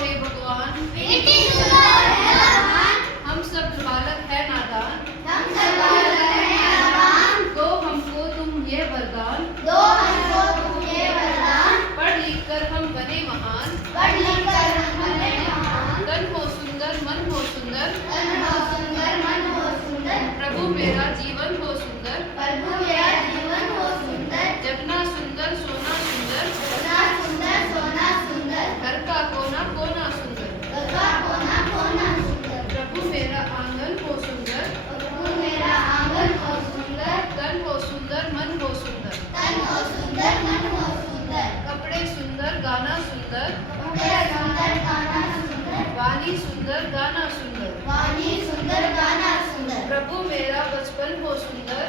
हे भगवान, इतनी सुंदर है भगवान, हम सब बालक है नादान, हम सब बालक हैं नादान, दो हमको तुम ये वरदान, दो हमको तुम ये वरदान, पढ़ लिख कर हम बने महान, पढ़ लिख कर हम बने महान, तन हो सुंदर मन हो सुंदर, तन हो सुंदर मन हो सुंदर, प्रभु मेरा जीवन हो सुंदर, प्रभु मेरा जीवन हो सुंदर, जगना सुंदर सोना सुंदर, सोना सुंदर सोना सुंदर, घर का कोना कोना सुंदर, गंगा कोना कोना सुंदर, प्रभु मेरा आंगन हो सुंदर, प्रभु मेरा आंगन हो सुंदर, तन हो सुंदर मन हो सुंदर, तन हो सुंदर मन हो सुंदर, कपड़े सुंदर गाना सुंदर, कपड़े सुंदर गाना सुंदर, वाणी सुंदर गाना सुंदर, वाणी सुंदर गाना सुंदर, प्रभु मेरा बचपन हो सुंदर,